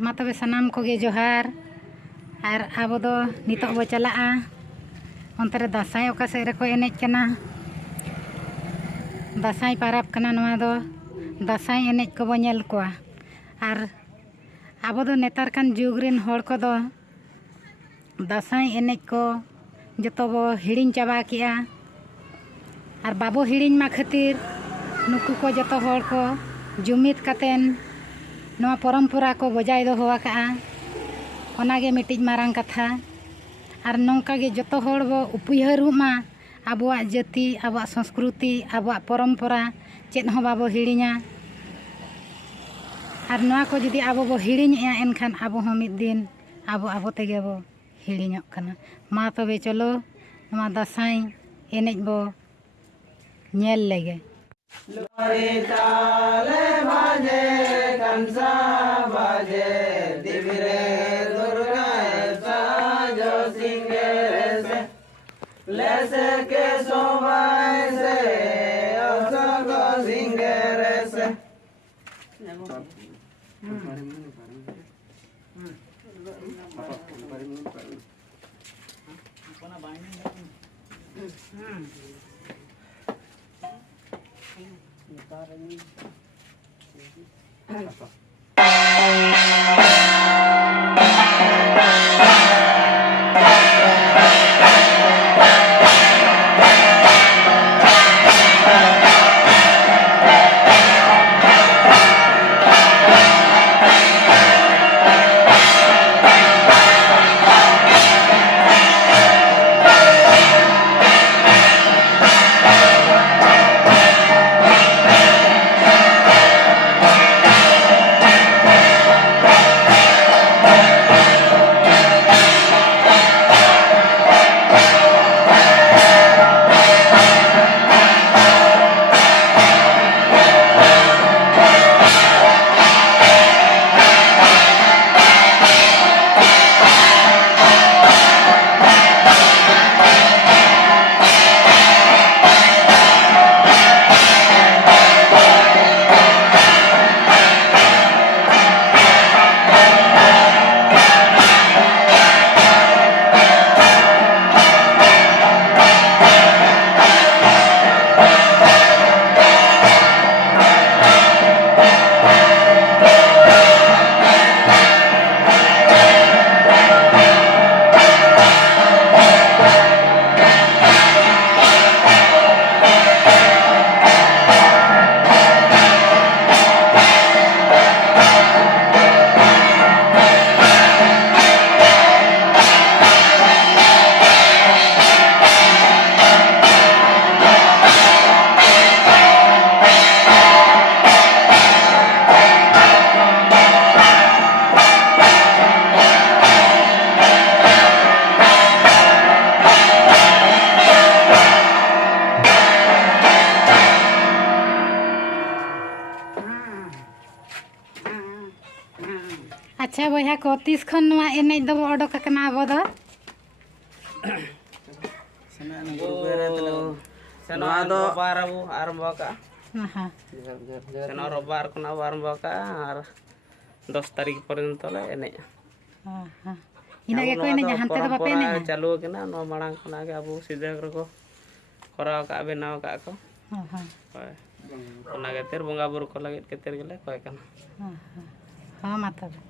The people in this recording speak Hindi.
मा तबे सनाम कोगे जोहार और अब दो नितोग बो चलाआ onte re दासाई ओका सेद रे को एनेज कना दासाई पाराब कना नोआ दो दासाई एनेज को बो नेल कोआ और अब दो नेतार कान जुग रेन होड़ को दो दासाई एनेज को जतो बो हिड़िंग चाबा किया और बाबो हिड़िंग मा खातिर नुकु को जतो होड़ को जुमित कातेन नोआ परम्परा को बजाय दो हुआ का ओनागे मिटिज मारांग कथा और नौका गे जतो होड़ बो उपयहरू मा आबुआ जाति आबुआ संस्कृति आबुआ परम्परा चेद हो बाबो हिड़िंगा और नोआ को जुदी आबो बो हिड़िंगा एनखान आबो हो मिद दिन आबो आबो तेगे बो हिड़िंगोग कना मा तबे चलो नोआ दासाई एनेज बो नेल लेगे ताले बाजे कंसा बाजे दिविरे दुर्गा साजो सिंगेरे से लेसे के सोबाई से असगो सिंगेरे से अच्छा बया को तीस खन नोआ एनेज दो ओडोक कना आबो दो सेनवा दो बारबो आरंभ का हां सेनो रबार कोना आरंभ का और 10 तारीख पर्यंत ले एनेज हां हां इना के कोई ने हनते दो बापे ने चालू केना नो मांग कोना के आबो सीधा को कराव का बनाव का को हां हां ओना के तेर बंगा बुरु को लगे के तेर गेले कोय कना हां हां मा तबे